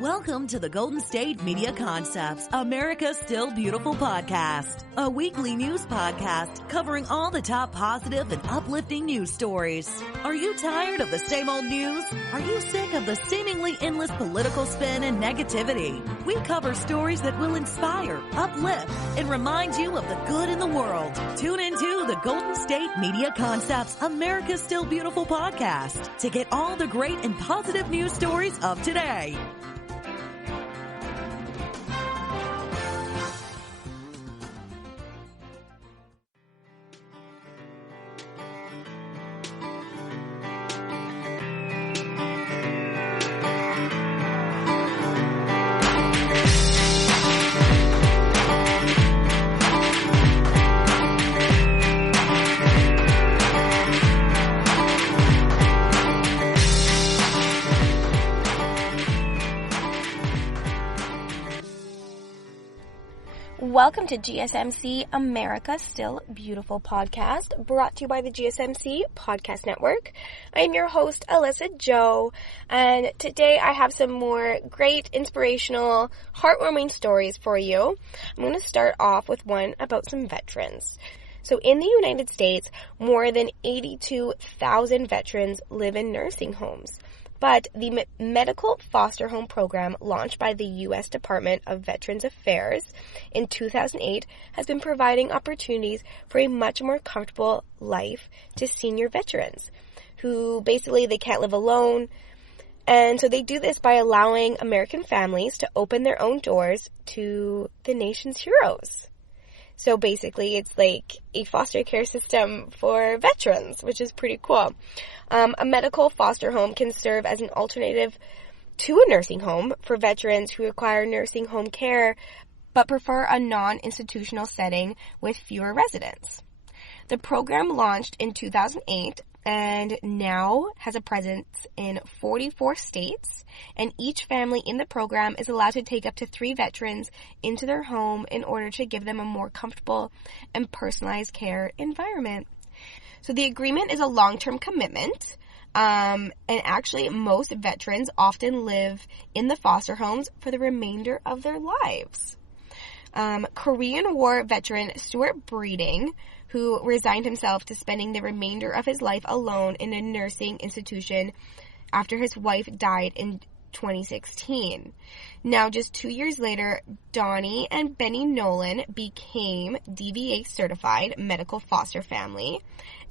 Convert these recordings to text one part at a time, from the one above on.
Welcome to the Golden State Media Concepts, America's Still Beautiful podcast, a weekly news podcast covering all the top positive and uplifting news stories. Are you tired of the same old news? Are you sick of the seemingly endless political spin and negativity? We cover stories that will inspire, uplift, and remind you of the good in the world. Tune into the Golden State Media Concepts, America's Still Beautiful podcast to get all the great and positive news stories of today. Welcome to GSMC, America's Still Beautiful podcast, brought to you by the GSMC Podcast Network. I am your host, Alyssa Joe, and today I have some more great, inspirational, heartwarming stories for you. I'm going to start off with one about some veterans. So in the United States, more than 82,000 veterans live in nursing homes. But the medical foster home program launched by the U.S. Department of Veterans Affairs in 2008 has been providing opportunities for a much more comfortable life to senior veterans who basically they can't live alone. And so they do this by allowing American families to open their own doors to the nation's heroes. So basically, it's like a foster care system for veterans, which is pretty cool. A medical foster home can serve as an alternative to a nursing home for veterans who require nursing home care but prefer a non-institutional setting with fewer residents. The program launched in 2008 and now has a presence in 44 states, and each family in the program is allowed to take up to 3 veterans into their home in order to give them a more comfortable and personalized care environment. So the agreement is a long-term commitment, and actually most veterans often live in the foster homes for the remainder of their lives. Korean War veteran Stuart Breeding, who resigned himself to spending the remainder of his life alone in a nursing institution after his wife died in 2016. Now, just 2 years later, Donnie and Benny Nolan became DVA certified medical foster family,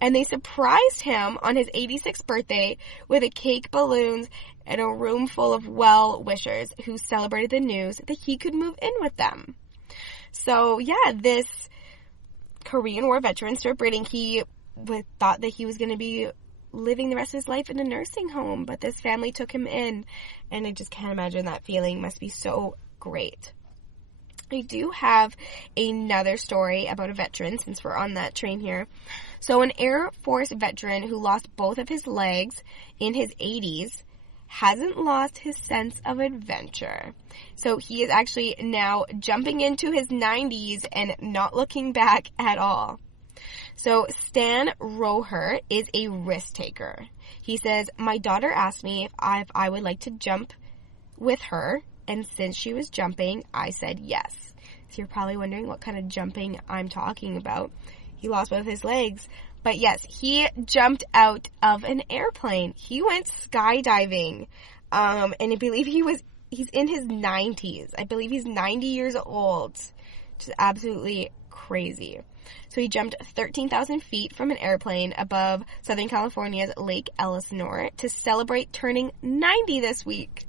and they surprised him on his 86th birthday with a cake, balloons, and a room full of well-wishers who celebrated the news that he could move in with them. So, yeah, this Korean War veteran, Stuart Breeding, he thought that he was going to be living the rest of his life in a nursing home, but this family took him in, and I just can't imagine that feeling. Must be so great. I do have another story about a veteran, since we're on that train here. So an Air Force veteran who lost both of his legs in his 80s hasn't lost his sense of adventure. So he is actually now jumping into his 90s and not looking back at all. So Stan Roher is a risk taker. He says, "My daughter asked me if I would like to jump with her, and since she was jumping, I said yes." So you're probably wondering what kind of jumping I'm talking about. He lost both his legs. But yes, he jumped out of an airplane. He went skydiving. And I believe he's in his 90s. I believe he's 90 years old. Which is absolutely crazy. So he jumped 13,000 feet from an airplane above Southern California's Lake Elsinore to celebrate turning 90 this week.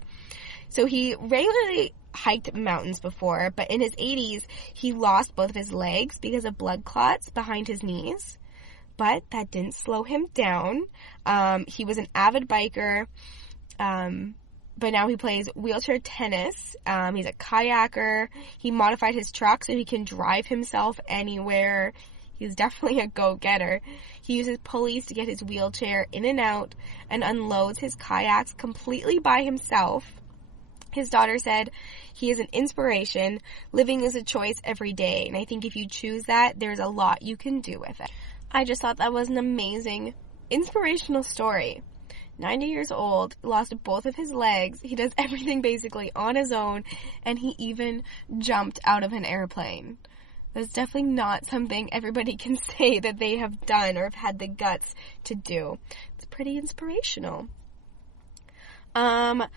So he regularly hiked mountains before, but in his 80s, he lost both of his legs because of blood clots behind his knees. But that didn't slow him down. He was an avid biker, but now he plays wheelchair tennis. He's a kayaker. He modified his truck so he can drive himself anywhere. He's definitely a go-getter. He uses pulleys to get his wheelchair in and out and unloads his kayaks completely by himself. His daughter said, "He is an inspiration. Living is a choice every day. And I think if you choose that, there's a lot you can do with it." I just thought that was an amazing, inspirational story. 90 years old, lost both of his legs. He does everything basically on his own, and he even jumped out of an airplane. That's definitely not something everybody can say that they have done or have had the guts to do. It's pretty inspirational. Now,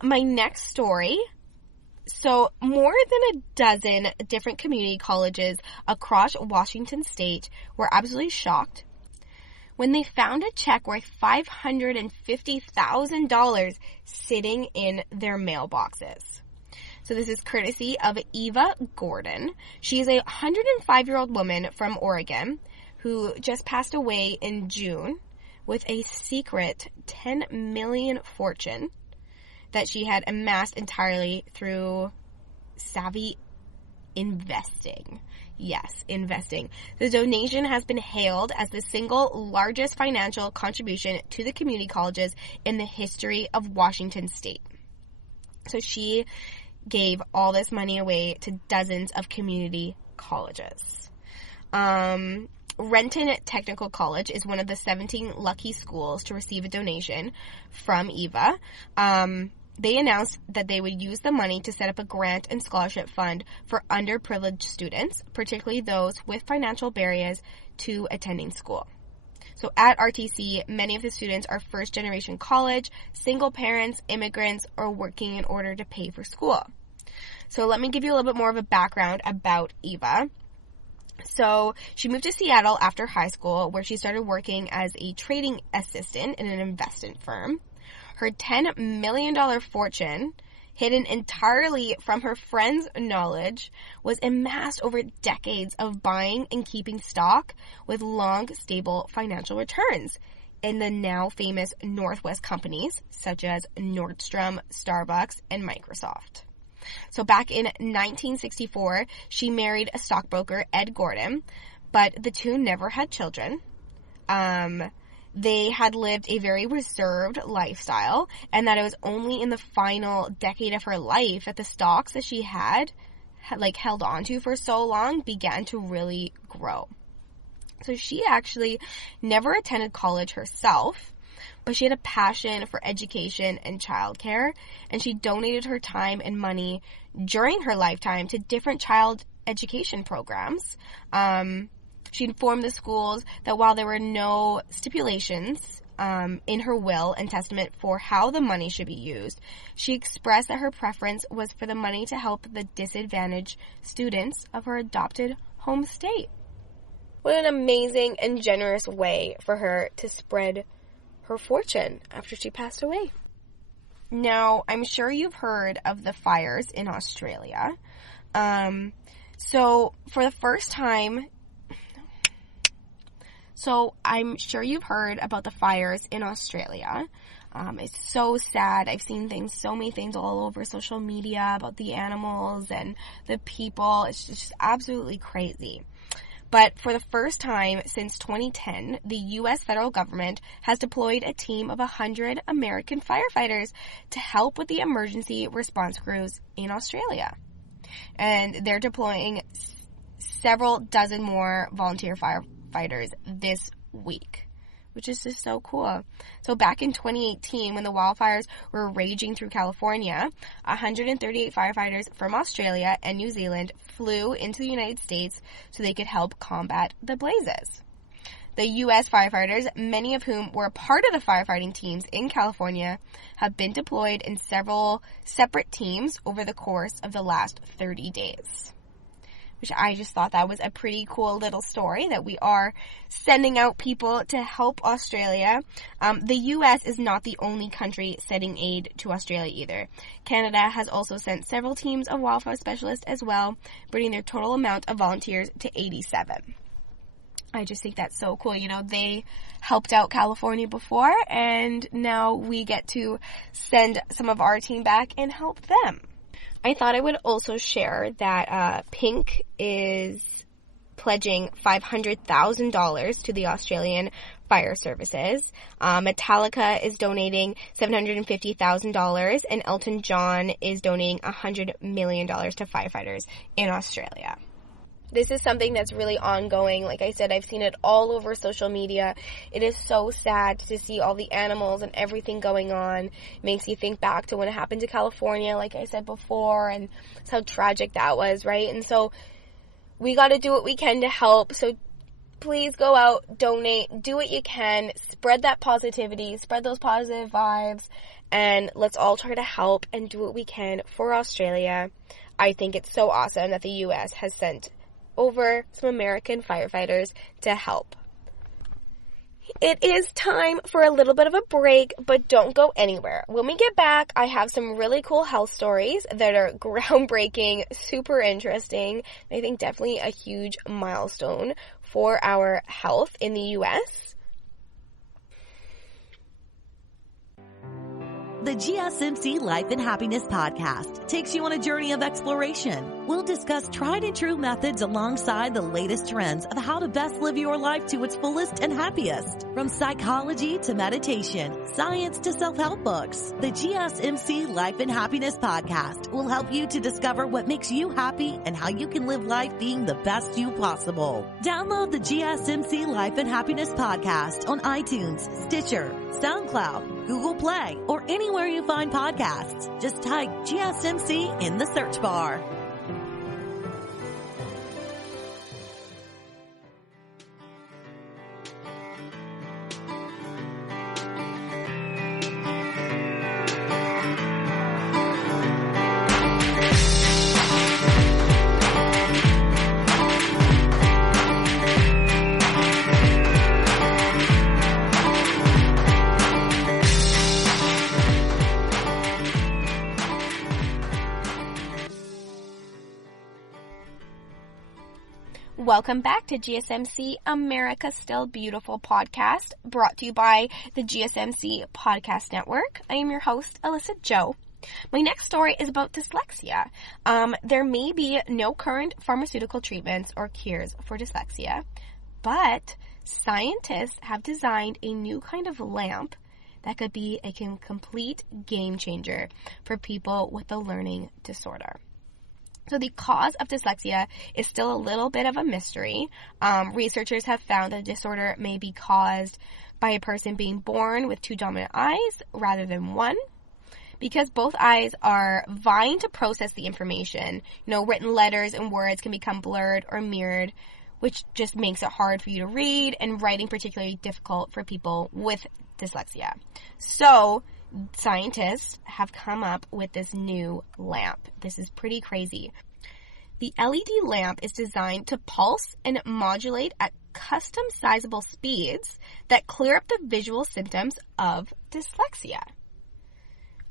my next story. So, more than a dozen different community colleges across Washington state were absolutely shocked when they found a check worth $550,000 sitting in their mailboxes. So this is courtesy of Eva Gordon. She is a 105-year-old woman from Oregon who just passed away in June with a secret $10 million fortune that she had amassed entirely through savvy investing. Yes, investing. The donation has been hailed as the single largest financial contribution to the community colleges in the history of Washington state. So she gave all this money away to dozens of community colleges. Renton Technical College is one of the 17 lucky schools to receive a donation from Eva. They announced that they would use the money to set up a grant and scholarship fund for underprivileged students, particularly those with financial barriers to attending school. So at RTC, many of the students are first-generation college, single parents, immigrants, or working in order to pay for school. So let me give you a little bit more of a background about Eva. So she moved to Seattle after high school, where she started working as a trading assistant in an investment firm. Her $10 million fortune, hidden entirely from her friends' knowledge, was amassed over decades of buying and keeping stock with long, stable financial returns in the now famous Northwest companies such as Nordstrom, Starbucks, and Microsoft. So back in 1964, she married a stockbroker, Ed Gordon, but the two never had children. They had lived a very reserved lifestyle, and that it was only in the final decade of her life that the stocks that she had held on to for so long began to really grow. So she actually never attended college herself, but she had a passion for education and childcare, and she donated her time and money during her lifetime to different child education programs. She informed the schools that while there were no stipulations in her will and testament for how the money should be used, she expressed that her preference was for the money to help the disadvantaged students of her adopted home state. What an amazing and generous way for her to spread her fortune after she passed away. Now, I'm sure you've heard of the fires in Australia. I'm sure you've heard about the fires in Australia. It's so sad. I've seen so many things all over social media about the animals and the people. It's just absolutely crazy. But for the first time since 2010, the U.S. federal government has deployed a team of 100 American firefighters to help with the emergency response crews in Australia. And they're deploying several dozen more volunteer firefighters this week, which is just so cool. So back in 2018, when the wildfires were raging through California, 138 firefighters from Australia and New Zealand flew into the United States so they could help combat the blazes. The U.S. firefighters, many of whom were part of the firefighting teams in California, have been deployed in several separate teams over the course of the last 30 days. Which I just thought that was a pretty cool little story, that we are sending out people to help Australia. The U.S. is not the only country sending aid to Australia either. Canada has also sent several teams of wildfire specialists as well, bringing their total amount of volunteers to 87. I just think that's so cool. You know, they helped out California before, and now we get to send some of our team back and help them. I thought I would also share that Pink is pledging $500,000 to the Australian Fire Services. Metallica is donating $750,000, and Elton John is donating $100 million to firefighters in Australia. This is something that's really ongoing. Like I said, I've seen it all over social media. It is so sad to see all the animals and everything going on. It makes you think back to when it happened to California, like I said before, and how tragic that was, right? And so we got to do what we can to help. So please go out, donate, do what you can, spread that positivity, spread those positive vibes, and let's all try to help and do what we can for Australia. I think it's so awesome that the U.S. has sent over some American firefighters to help. It is time for a little bit of a break, but don't go anywhere. When we get back, I have some really cool health stories that are groundbreaking, super interesting. I think definitely a huge milestone for our health in the U.S. The GSMC Life and Happiness podcast takes you on a journey of exploration. We'll discuss tried and true methods alongside the latest trends of how to best live your life to its fullest and happiest. From psychology to meditation, science to self-help books, the GSMC Life and Happiness podcast will help you to discover what makes you happy and how you can live life being the best you possible. Download the GSMC Life and Happiness podcast on iTunes, Stitcher, SoundCloud, Google Play, or anywhere you find podcasts. Just type GSMC in the search bar. Welcome back to GSMC America Still Beautiful podcast, brought to you by the GSMC Podcast Network. I am your host, Alyssa Joe. My next story is about dyslexia. There may be no current pharmaceutical treatments or cures for dyslexia, but scientists have designed a new kind of lamp that could be a complete game changer for people with a learning disorder. So the cause of dyslexia is still a little bit of a mystery. Researchers have found that the disorder may be caused by a person being born with two dominant eyes rather than one, because both eyes are vying to process the information. Written letters and words can become blurred or mirrored, which just makes it hard for you to read, and writing particularly difficult for people with dyslexia. So scientists have come up with this new lamp. This is pretty crazy. The LED lamp is designed to pulse and modulate at custom sizable speeds that clear up the visual symptoms of dyslexia.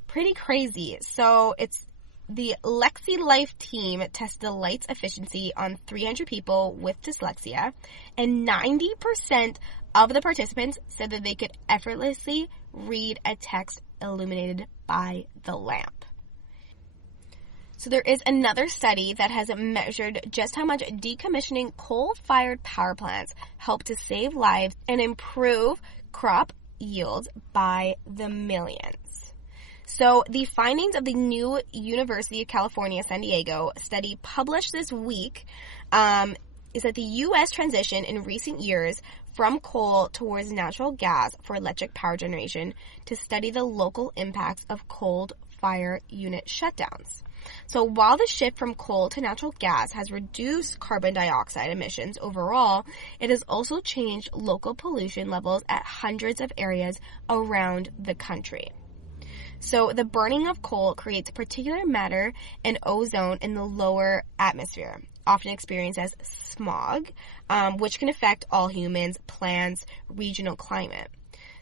Pretty crazy. So it's the LexiLife team tested the light's efficiency on 300 people with dyslexia, and 90% of the participants said that they could effortlessly read a text illuminated by the lamp. So there is another study that has measured just how much decommissioning coal-fired power plants help to save lives and improve crop yields by the millions. So the findings of the new University of California, San Diego study published this week is that the U.S. transition in recent years from coal towards natural gas for electric power generation to study the local impacts of coal-fired unit shutdowns. So while the shift from coal to natural gas has reduced carbon dioxide emissions overall, it has also changed local pollution levels at hundreds of areas around the country. So the burning of coal creates particulate matter and ozone in the lower atmosphere, often experienced as smog, which can affect all humans, plants, regional climate.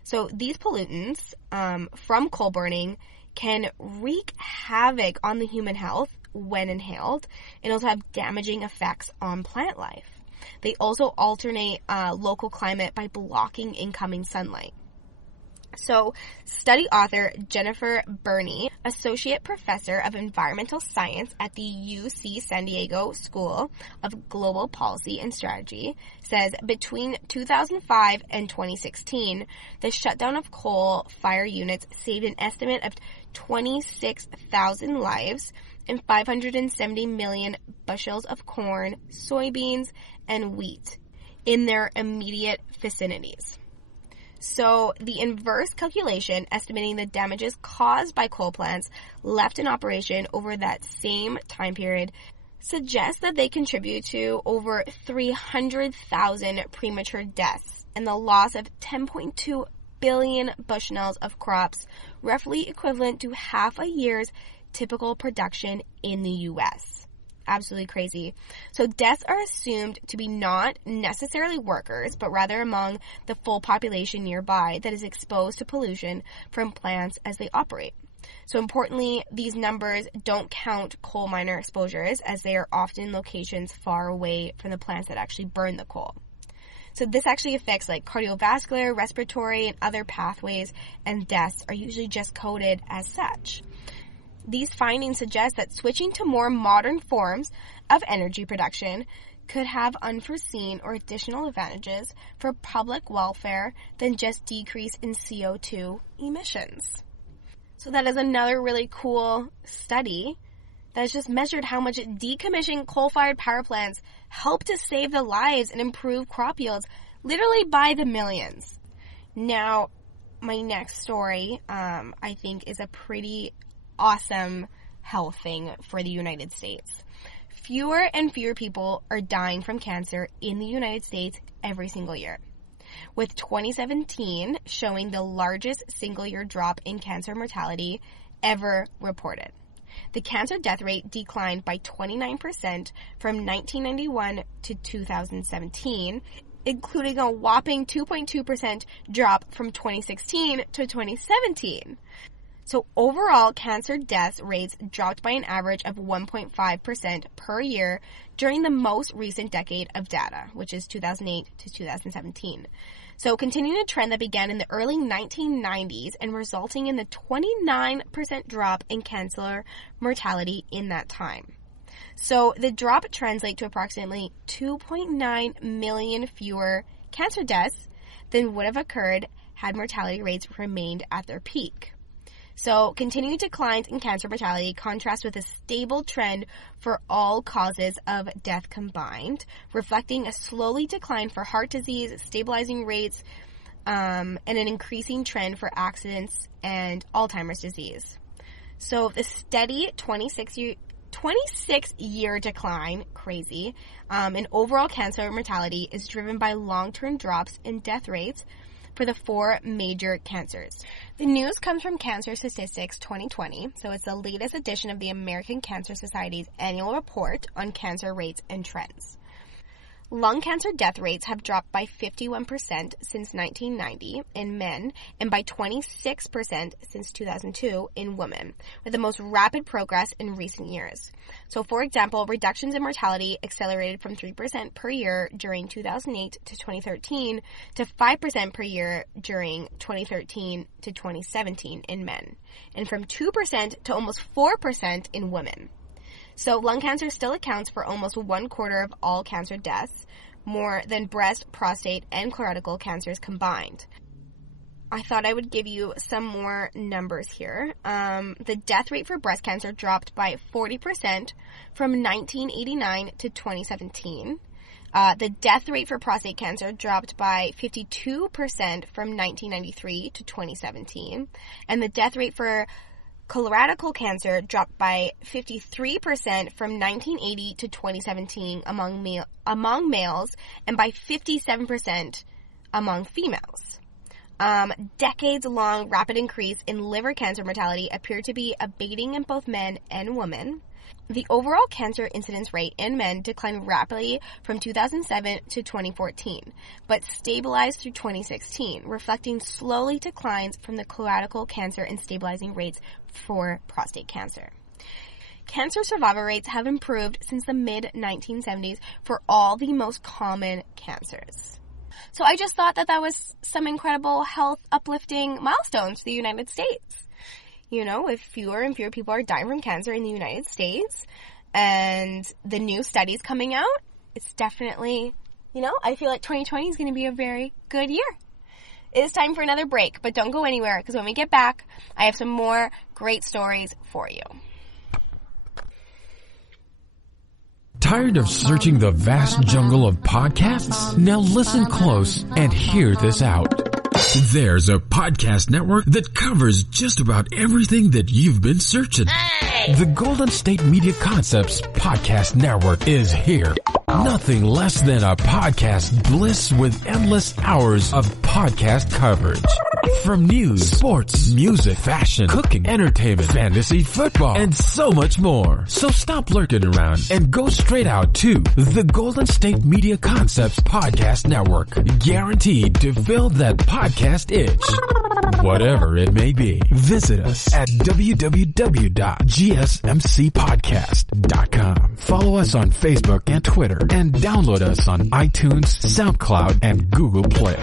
So these pollutants from coal burning can wreak havoc on the human health when inhaled, and also have damaging effects on plant life. They also alternate local climate by blocking incoming sunlight. So, study author Jennifer Burney, Associate Professor of Environmental Science at the UC San Diego School of Global Policy and Strategy, says between 2005 and 2016, the shutdown of coal-fired units saved an estimate of 26,000 lives and 570 million bushels of corn, soybeans, and wheat in their immediate vicinities. So the inverse calculation estimating the damages caused by coal plants left in operation over that same time period suggests that they contribute to over 300,000 premature deaths and the loss of 10.2 billion bushels of crops, roughly equivalent to half a year's typical production in the U.S. Absolutely crazy. So deaths are assumed to be not necessarily workers, but rather among the full population nearby that is exposed to pollution from plants as they operate. So importantly, these numbers don't count coal miner exposures, as they are often in locations far away from the plants that actually burn the coal. So this actually affects like cardiovascular, respiratory, and other pathways, and deaths are usually just coded as such. These findings suggest that switching to more modern forms of energy production could have unforeseen or additional advantages for public welfare than just decrease in CO2 emissions. So that is another really cool study that has just measured how much decommissioning coal-fired power plants help to save the lives and improve crop yields, literally by the millions. Now, my next story, I think, is a pretty awesome health thing for the United States. Fewer and fewer people are dying from cancer in the United States every single year, with 2017 showing the largest single-year drop in cancer mortality ever reported. The cancer death rate declined by 29% from 1991 to 2017, including a whopping 2.2% drop from 2016 to 2017. So overall, cancer death rates dropped by an average of 1.5% per year during the most recent decade of data, which is 2008 to 2017. So continuing a trend that began in the early 1990s and resulting in the 29% drop in cancer mortality in that time. So the drop translates to approximately 2.9 million fewer cancer deaths than would have occurred had mortality rates remained at their peak. So continuing declines in cancer mortality contrasts with a stable trend for all causes of death combined, reflecting a slowly decline for heart disease, stabilizing rates, and an increasing trend for accidents and Alzheimer's disease. So the steady 26-year decline, crazy, in overall cancer mortality is driven by long-term drops in death rates for the four major cancers. The news comes from Cancer Statistics 2020, so it's the latest edition of the American Cancer Society's annual report on cancer rates and trends. Lung cancer death rates have dropped by 51% since 1990 in men and by 26% since 2002 in women, with the most rapid progress in recent years. So, for example, reductions in mortality accelerated from 3% per year during 2008 to 2013 to 5% per year during 2013 to 2017 in men, and from 2% to almost 4% in women. So lung cancer still accounts for almost 1/4 of all cancer deaths, more than breast, prostate, and colorectal cancers combined. I thought I would give you some more numbers here. The death rate for breast cancer dropped by 40% from 1989 to 2017. The death rate for prostate cancer dropped by 52% from 1993 to 2017. And the death rate for colorectal cancer dropped by 53% from 1980 to 2017 among males and by 57% among females. Decades-long rapid increase in liver cancer mortality appeared to be abating in both men and women. The overall cancer incidence rate in men declined rapidly from 2007 to 2014, but stabilized through 2016, reflecting slowly declines from the colorectal cancer and stabilizing rates for prostate cancer. Cancer survival rates have improved since the mid-1970s for all the most common cancers. So I just thought that was some incredible health uplifting milestones for the United States. You know, if fewer and fewer people are dying from cancer in the United States and the new studies coming out, it's definitely, I feel like 2020 is going to be a very good year. It is time for another break, but don't go anywhere because when we get back, I have some more great stories for you. Tired of searching the vast jungle of podcasts? Now listen close and hear this out. There's a podcast network that covers just about everything that you've been searching. Hey! The Golden State Media Concepts Podcast Network is here. Nothing less than a podcast bliss with endless hours of podcast coverage. From news, sports, music, fashion, cooking, entertainment, fantasy, football, and so much more. So stop lurking around and go straight out to the Golden State Media Concepts Podcast Network. Guaranteed to fill that podcast itch. Whatever it may be. Visit us at www.gsmcpodcast.com. Follow us on Facebook and Twitter and download us on iTunes, SoundCloud, and Google Play.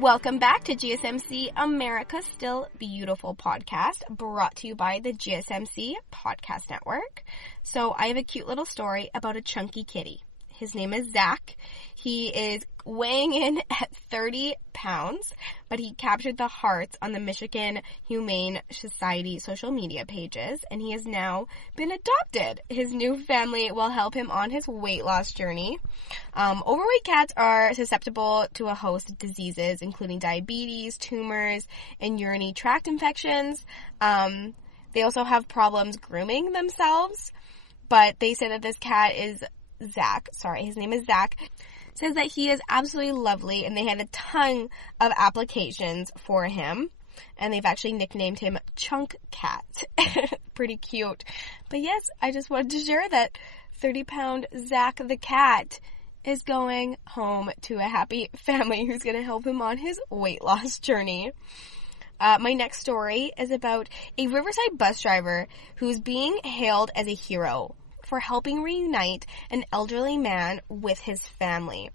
Welcome back to GSMC, America's Still Beautiful podcast, brought to you by the GSMC Podcast Network. So I have a cute little story about a chunky kitty. His name is Zach. He is weighing in at 30 pounds, but he captured the hearts on the Michigan Humane Society social media pages, and he has now been adopted. His new family will help him on his weight loss journey. Overweight cats are susceptible to a host of diseases, including diabetes, tumors, and urinary tract infections. They also have problems grooming themselves, but they say that this cat is Zach, his name is Zach, says that he is absolutely lovely, and they had a ton of applications for him, and they've actually nicknamed him Chunk Cat. Pretty cute. But yes, I just wanted to share that 30-pound Zach the cat is going home to a happy family who's going to help him on his weight loss journey. My next story is about a Riverside bus driver who's being hailed as a hero for helping reunite an elderly man with his family.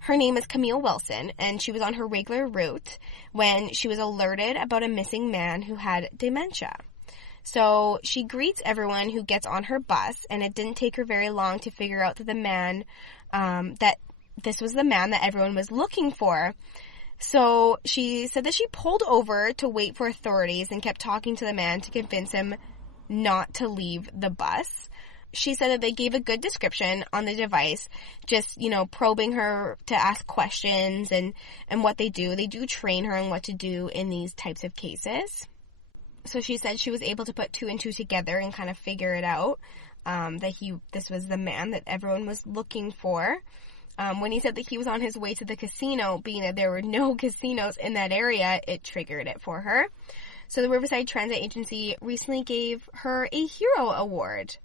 Her name is Camille Wilson, and she was on her regular route when she was alerted about a missing man who had dementia. So she greets everyone who gets on her bus, and it didn't take her very long to figure out that this was the man that everyone was looking for. So she said that she pulled over to wait for authorities and kept talking to the man to convince him not to leave the bus. She said that they gave a good description on the device, just, probing her to ask questions and what they do. They do train her on what to do in these types of cases. So she said she was able to put two and two together and kind of figure it out, this was the man that everyone was looking for. When he said that he was on his way to the casino, being that there were no casinos in that area, it triggered it for her. So the Riverside Transit Agency recently gave her a Hero Award.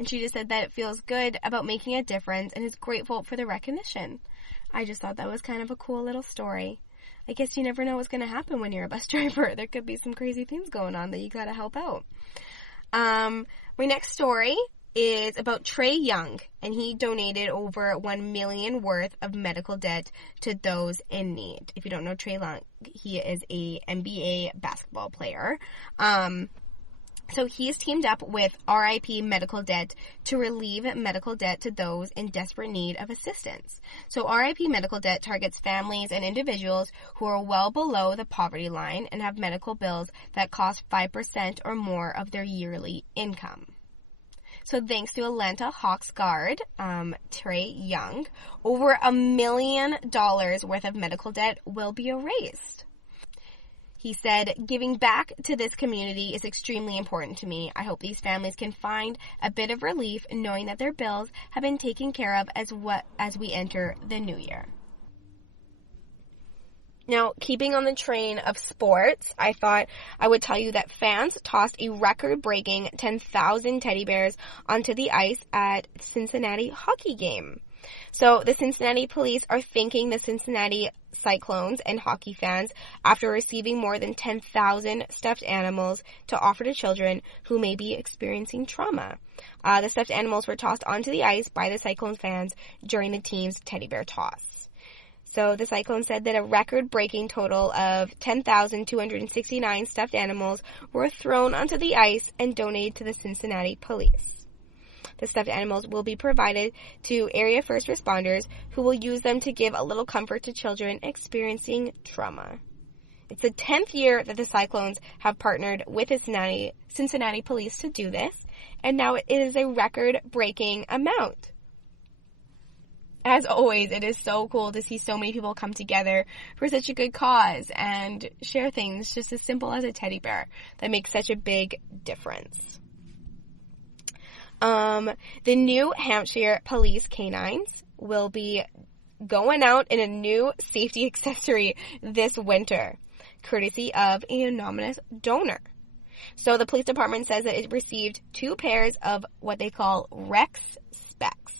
And she just said that it feels good about making a difference and is grateful for the recognition. I just thought that was kind of a cool little story. I guess you never know what's going to happen when you're a bus driver. There could be some crazy things going on that you got to help out. My next story is about Trey Young, and he donated over $1 million worth of medical debt to those in need. If you don't know Trey Young, he is a NBA basketball player. So he's teamed up with RIP Medical Debt to relieve medical debt to those in desperate need of assistance. So RIP Medical Debt targets families and individuals who are well below the poverty line and have medical bills that cost 5% or more of their yearly income. So thanks to Atlanta Hawks guard, Trey Young, over $1 million worth of medical debt will be erased. He said, "Giving back to this community is extremely important to me. I hope these families can find a bit of relief knowing that their bills have been taken care of as we enter the new year." Now, keeping on the train of sports, I thought I would tell you that fans tossed a record-breaking 10,000 teddy bears onto the ice at Cincinnati hockey game. So the Cincinnati police are thanking the Cincinnati cyclones and hockey fans after receiving more than 10,000 stuffed animals to offer to children who may be experiencing trauma. The stuffed animals were tossed onto the ice by the Cyclone fans during the team's teddy bear toss. So the Cyclone said that a record-breaking total of 10,269 stuffed animals were thrown onto the ice and donated to the Cincinnati police. The stuffed animals will be provided to area first responders who will use them to give a little comfort to children experiencing trauma. It's the 10th year that the Cyclones have partnered with the Cincinnati police to do this, and now it is a record-breaking amount. As always, it is so cool to see so many people come together for such a good cause and share things just as simple as a teddy bear that makes such a big difference. The New Hampshire police canines will be going out in a new safety accessory this winter, courtesy of an anonymous donor. So the police department says that it received 2 pairs of what they call Rex specs,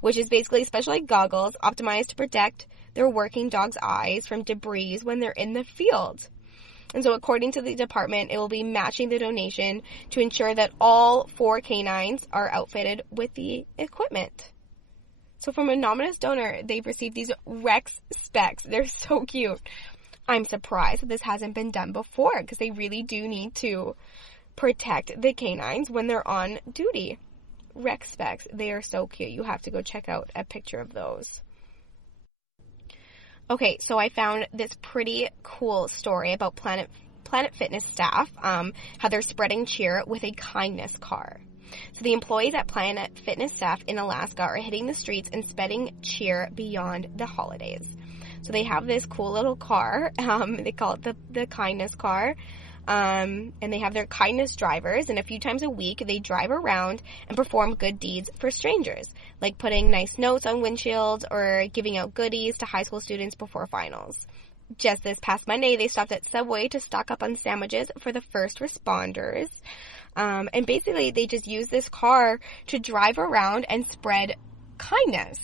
which is basically specialized goggles optimized to protect their working dog's eyes from debris when they're in the field. And so according to the department, it will be matching the donation to ensure that all 4 canines are outfitted with the equipment. So from an anonymous donor, they've received these Rex specs. They're so cute. I'm surprised that this hasn't been done before because they really do need to protect the canines when they're on duty. Rex specs, they are so cute. You have to go check out a picture of those. Okay, so I found this pretty cool story about Planet Fitness staff, how they're spreading cheer with a kindness car. So the employees at Planet Fitness staff in Alaska are hitting the streets and spreading cheer beyond the holidays. So they have this cool little car, they call it the kindness car, and they have their kindness drivers, and a few times a week they drive around and perform good deeds for strangers, like putting nice notes on windshields or giving out goodies to high school students before finals. Just this past Monday, they stopped at Subway to stock up on sandwiches for the first responders, and basically they just use this car to drive around and spread kindness.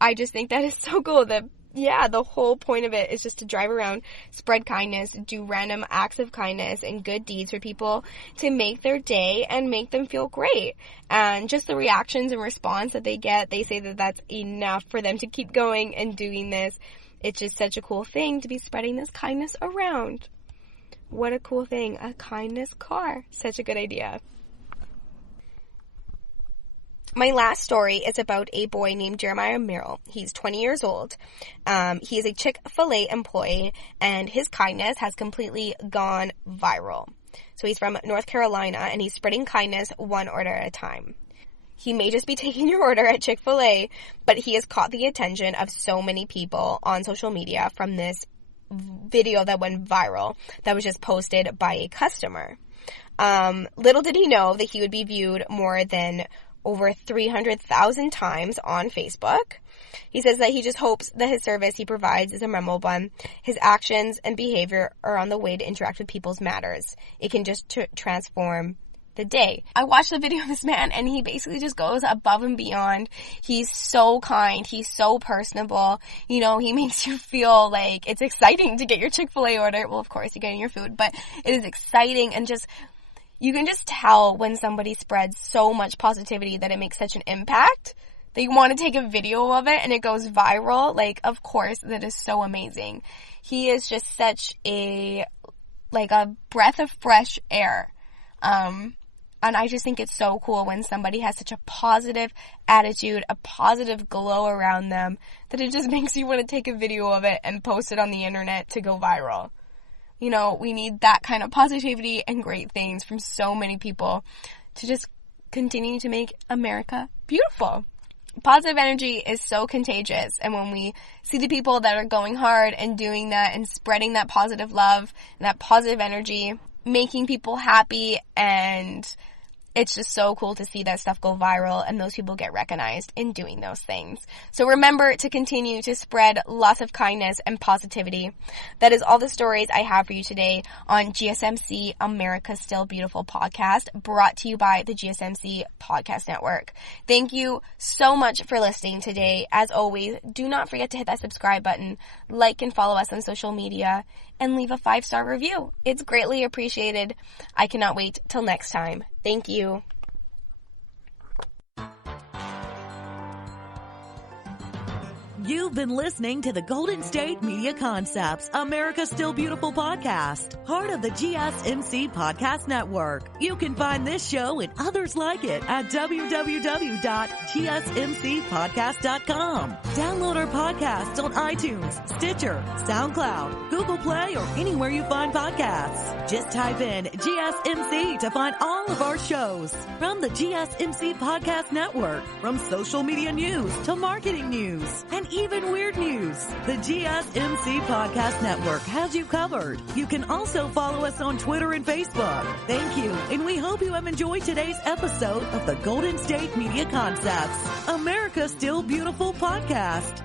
I just think that is so cool. The whole point of it is just to drive around, spread kindness, do random acts of kindness and good deeds for people to make their day and make them feel great. And just the reactions and response that they get, they say that that's enough for them to keep going and doing this. It's just such a cool thing to be spreading this kindness around. What a cool thing. A kindness car. Such a good idea. My last story is about a boy named Jeremiah Merle. He's 20 years old. He is a Chick-fil-A employee, and his kindness has completely gone viral. So he's from North Carolina, and he's spreading kindness one order at a time. He may just be taking your order at Chick-fil-A, but he has caught the attention of so many people on social media from this video that went viral that was just posted by a customer. Little did he know that he would be viewed more than over 300,000 times on Facebook. He says that he just hopes that his service he provides is a memorable one. His actions and behavior are on the way to interact with people's matters. It can just transform the day. I watched the video of this man, and he basically just goes above and beyond. He's so kind. He's so personable. You know, he makes you feel like it's exciting to get your Chick-fil-A order. Well, of course, you're getting your food, but it is exciting, and just you can just tell when somebody spreads so much positivity that it makes such an impact that you want to take a video of it and it goes viral. Like, of course, that is so amazing. He is just such a breath of fresh air. And I just think it's so cool when somebody has such a positive attitude, a positive glow around them, that it just makes you want to take a video of it and post it on the internet to go viral. You know, we need that kind of positivity and great things from so many people to just continue to make America beautiful. Positive energy is so contagious, and when we see the people that are going hard and doing that and spreading that positive love and that positive energy, making people happy and it's just so cool to see that stuff go viral and those people get recognized in doing those things. So remember to continue to spread lots of kindness and positivity. That is all the stories I have for you today on GSMC America's Still Beautiful podcast, brought to you by the GSMC Podcast Network. Thank you so much for listening today. As always, do not forget to hit that subscribe button, like and follow us on social media, and leave a 5-star review. It's greatly appreciated. I cannot wait till next time. Thank you. You've been listening to the Golden State Media Concepts, America's Still Beautiful podcast, part of the GSMC Podcast Network. You can find this show and others like it at www.gsmcpodcast.com. Download our podcasts on iTunes, Stitcher, SoundCloud, Google Play, or anywhere you find podcasts. Just type in GSMC to find all of our shows. From the GSMC Podcast Network, from social media news to marketing news, and even weird news, the GSMC Podcast Network has you covered. You can also follow us on Twitter and Facebook. Thank you, and we hope you have enjoyed today's episode of the Golden State Media Concepts, America's Still Beautiful podcast.